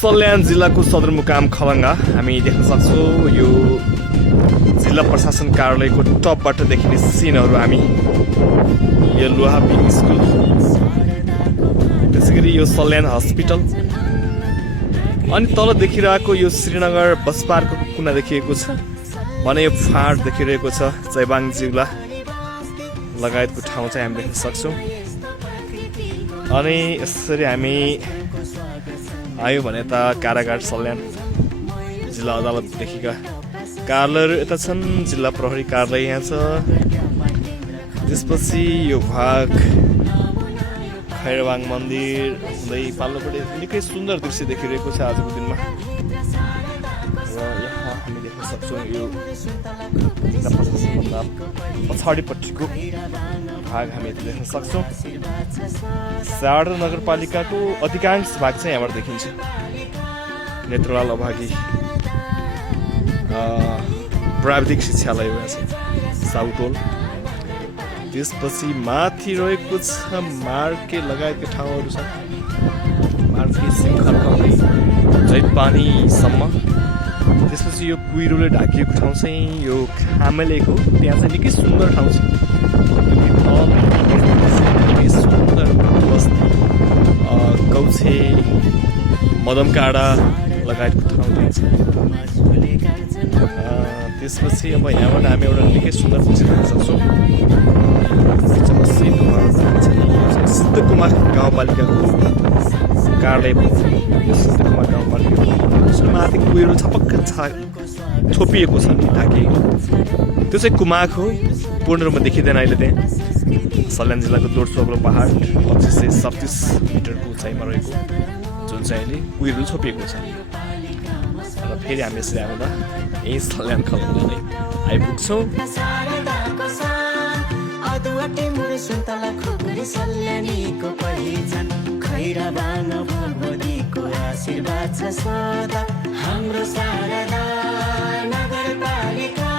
सल्यान जिल्लाको सदरमुकाम खलङ्गा हामी देख्न सक्छौँ। यो जिल्ला प्रशासन कार्यालयको टपबाट देखिने सिनहरू हामी यो लोहापिङ स्कुल, त्यसैगरी यो सल्यान हस्पिटल, अनि तल देखिरहेको यो श्रीनगर बस पार्कको कुना देखिएको छ भने यो फाँट देखिरहेको छ चैबाङ जिउला लगायतको ठाउँ चाहिँ हामी देख्न सक्छौँ। अनि यसरी हामी आयो भने यता कारागार सल्यान जिल्ला अदालतदेखिका कार्यालयहरू यता छन्। जिल्ला प्रहरी कार्यालय यहाँ छ। त्यसपछि यो भाग खैरबाङ मन्दिर हुँदै पाल्लोपट्टि निकै सुन्दर दृश्य देखिरहेको छ आजको दिनमा। र यहाँ हामी देख्न सक्छौँ यो पछाडिपट्टिको भाग हामी देख्न सक्छौँ। साडर नगरपालिकाको अधिकांश भाग चाहिँ यहाँबाट देखिन्छ। नेत्रलाल अभागी प्राविधिक शिक्षालय साउटोल। त्यसपछि माथि रहेको छ मार्के लगायतका ठाउँहरू छ। मार्के सिंहखर्कौली जैतपानीसम्म। त्यसपछि यो कुहिरोले ढाकिएको ठाउँ चाहिँ यो खामेलेको, त्यहाँ चाहिँ निकै सुन्दर ठाउँ छ। निकै सुन्दर बस्ती कौछे मदमकाडा लगायतको ठाउँ त्यहाँ छ। त्यसपछि अब यहाँबाट हामी एउटा निकै सुन्दर दृश्य देख्न सक्छौँ। सिद्धकुमार गाउँपालिकाको कार्यालय, सिद्धकुमार गाउँपालिका माथि कुहिरो छपक्क छोपिएको छ नि ढाकिएको। त्यो चाहिँ कुमाक हो, पूर्ण रूपमा देखिँदैन अहिले। त्यहाँ सल्यान जिल्लाको दोर्सोग्लो पहाड 2537 मिटरको उचाइमा रहेको, जुन चाहिँ अहिले कुहिरो छोपिएको छ। र फेरि हामी यसरी आउँदा यही सल्यान खलङ्गा नै आइपुग्छौँ। आशीर्वाद छ सदा हाम्रो शारदा नगरपालिका।